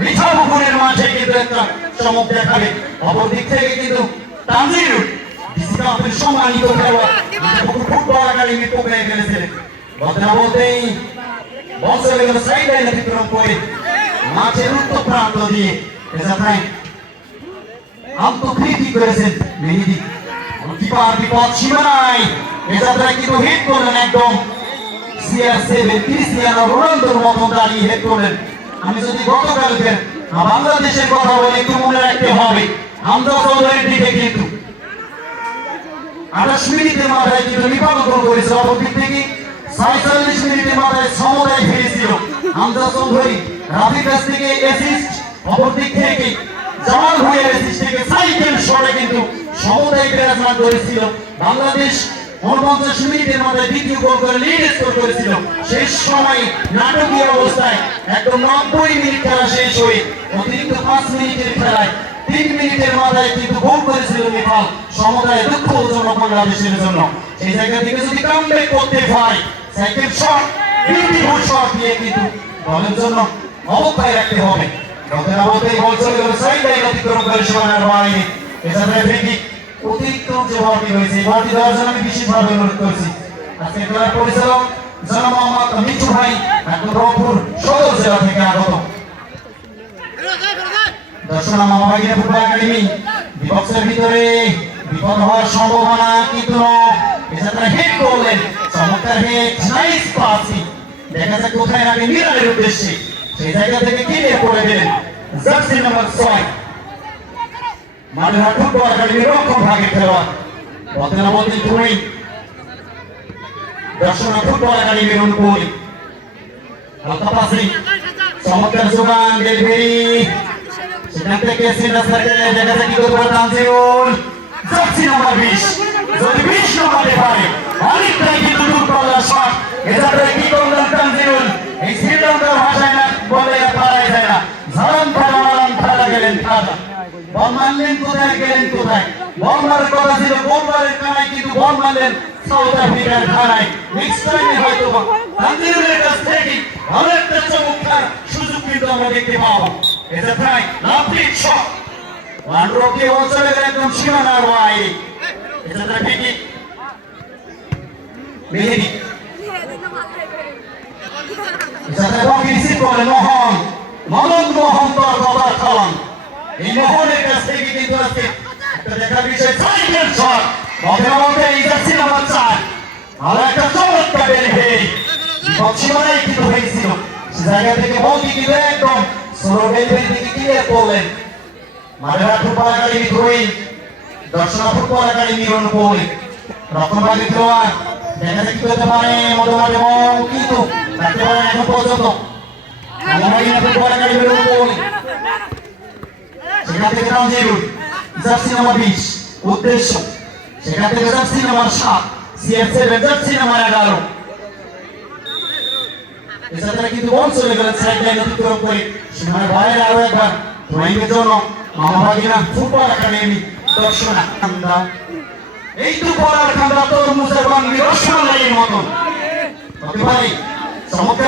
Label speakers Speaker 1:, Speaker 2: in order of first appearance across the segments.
Speaker 1: মিঠা পুকুরের মাঝে কিন্তু একটা চমক দেখাবে। অপর দিক থেকে কিন্তু তানজির ডিসকাউন্টের সম্মানিত খেলোয়াড় ফুটবল একাডেমি টোকে ফেলেছিলেন বলতে না বলতেই বল চলে গেল সাইড লাইনে অতিক্রম করে মাঠের উত্তর প্রান্ত দিয়ে এসা টাইম আত্মকৃতি করেছেন মেহেদি। কিপার বিপদ সীমানায় এছাড়া কিন্তু হিট করলেন একদম। সিআর সেভেন ক্রিস্টিয়ানো রোনালদোর মতো দাঁড়িয়ে হেড করলেন। আমি যদি গতকালকের বাংলাদেশের কথা বলি, একটু মনে রাখতে হবে। চৌধুরীর দিকে কিন্তু। আঠাশ মাথায় কিন্তু করেছে থেকে ছয়চল্লিশ মিনিটের মাথায় সমতায় ফিরেছিল। হামজা চৌধুরী রাফির কাছ থেকে অ্যাসিস্ট অপরদিক থেকে জামাল ভুঁইয়ের থেকে সাইকেল শটে কিন্তু সমতায় বিরাজমান করেছিল বাংলাদেশ উনপঞ্চাশ মিনিটের মধ্যে দ্বিতীয় গোল করে লিড স্কোর করেছিল। শেষ সময় নাটকীয় অবস্থায় একদম নব্বই মিনিট খেলা শেষ হয়ে অতিরিক্ত পাঁচ মিনিটের খেলায় তিন মিনিটের মাথায় কিন্তু গোল করেছিল নেপাল সমুদায় দুঃখজনক বাংলাদেশের জন্য। সেই জায়গা থেকে যদি কামব্যাক করতে পারে সাইকেল শট বিউটিফুল শট দিয়ে কিন্তু দলের জন্য অবক্ষয় রাখতে হবে। রকেরা বলতে বল চলে গেল সাইড লাইন অতিক্রম করে সীমানার বাইরে। এছাড়া ফ্রিকি অতিরিক্ত যে জন্য আমি বিশেষভাবে হওয়ার সম্ভাবনা কিন্তু। এছাড়া হেড করলেন চমৎকার হেড নাইস পাসি দেখা যাক কোথায় আগে মিরানের উদ্দেশ্যে। সেই জায়গা থেকে কিনে পড়ে গেলেন জার্সি নাম্বার ছয়। মালহাট ফুটবল একাডেমি রক্ষণ ভাগে না বলতে তুমি দর্শনা ফুটবল একাডেমির অনুকূল পাসি চমৎকার যোগান ডেলিভারি সেখান থেকে সেন্টার সার্কেলে দেখা যায় কি করতে পারে তানজিউল যাচ্ছি নাম্বার বিশ। যদি বিশ নম্বরে পারে অনেকটাই কিন্তু দূর পাল্লা শট এছাড়া কি করলেন তানজিউল এই শ্রীলঙ্কার ভাষায় না বলে পারাই যায় না ঝালাম ফেলা মালাম ফেলা গেলেন খাজা বল মারলেন কোথায়, গেলেন কোথায়? বল মারার কথা ছিল বোমবারের কানায় কিন্তু বল মারলেন সাউথ আফ্রিকার খানায় নেক্সট টাইমে হয়তো বা তানজিউলের কাছ থেকে ভালো একটা চমৎকার সুযোগ কিন্তু আমরা দেখতে পাবো। এটা প্রায় লাভলি শট ওয়ান রোকে ও চলে একদম সীমানার বাইরে। এটা ঠিকই মেহেদি যাতে রকি রিসিভ করে মোহন এই মোহনের কাছ থেকে কিন্তু আজকে একটা দেখার বিষয়, সাইকেল শট। মধ্যে মধ্যে এই যাচ্ছি নাম্বার চার। ভালো একটা চমৎকার ডেলিভারি পশ্চিমারাই কিন্তু হয়েছিল। সে জায়গা থেকে বলটি কিন্তু একদম স্লো ডেলিভারি থেকে ক্লিয়ার করলেন। মারেরা ফুটবল একাডেমি ধুই দর্শনা ফুটবল একাডেমির অনুকূল রকমভাবে খেলোয়াড়, দেখা যাক কি হতে পারে। মধ্যমাঠে এবং কিন্তু রাখতে পারেন এখন পর্যন্ত। সেখান থেকে তানজিরুল জার্সি নাম্বার বিশ উদ্দেশ্য। সেখান থেকে জার্সি নাম্বার সাত সিএফ সেভেন জার্সি নাম্বার এগারো। এছাড়া কিন্তু বল চলে গেলেন সাইড লাইন অতিক্রম করে। সীমার বাইরে আরও একবার। ড্রয়িংয়ের জন্য মামাবাগিনা ফুটবল একাডেমি দর্শনা কান্দা এই তো বলার কান্দা তোর মুসের বাংলি রসমালাইয়ের মতন। হতে পারে চমৎকার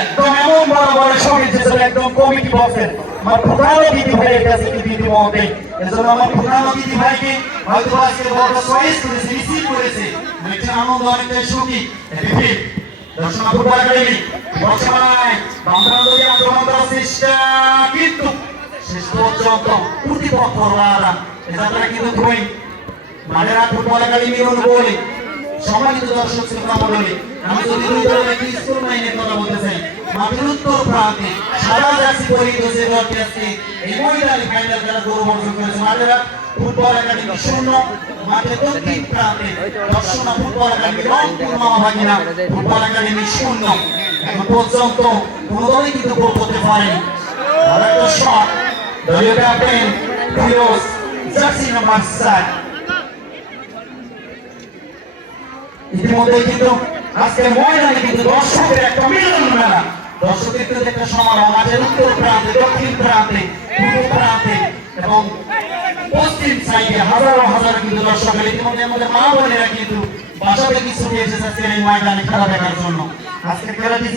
Speaker 1: একদম এমন বড় বড় শট এসেছিল একদম কমিটি বক্সের। আমার প্রধান অতিথি ভাইয়ের কাছে কিন্তু ইতিমধ্যে এজন্য আমার প্রধান অতিথি ভাইকে হয়তো আজকে বড় চয়েস করেছে রিসিভ করেছে। অনেকটা আনন্দ অনেকটাই সুখী। হ্যাপি দর্শনা ফুটবল একাডেমি বর্তমানে বামরান্দী আক্রমণ করার চেষ্টা কিন্তু শেষ পর্যন্ত প্রতিপক্ষ রারা এছাড়া কিন্তু ধুই মানেরা ফুটবল একাডেমির অনুবলি সম্মানিত দর্শক শ্রোতা মণ্ডলী, আমি যদি একটি স্কুল লাইনের কথা বলতে চাই, মাঠের উত্তর প্রান্তে সারা জার্সি পরিহিত যে দলটি আজকে এই মহিলার ফাইনাল খেলা গৌরব অর্জন করেছে, মাঠেরা ফুটবল একাডেমি শূন্য, মাঠের দক্ষিণ প্রান্তে দর্শনা ফুটবল একাডেমি রংপুর মামাভাগিনা ফুটবল একাডেমি শূন্য। এখন পর্যন্ত কোনো দলই কিন্তু গোল করতে পারেনি। ভালো একটা শট দলীয় ক্যাপ্টেন ফিরোজ জার্সি নাম্বার সাত ইতিমধ্যে কিন্তু আজকে ময়দানে কিন্তু দর্শকের একটা মিলন মেলা। দর্শকের কিন্তু একটা সমারোহ আছে উত্তর প্রান্তে, দক্ষিণ প্রান্তে, পূর্ব প্রান্তে এবং পশ্চিম সাইডে হাজারো হাজার কিন্তু দর্শকের ইতিমধ্যে আমাদের মা বোনেরা কিন্তু বাসা থেকে ছুটে এসেছে এই ময়দানে খেলা দেখার জন্য। আজকে খেলাটি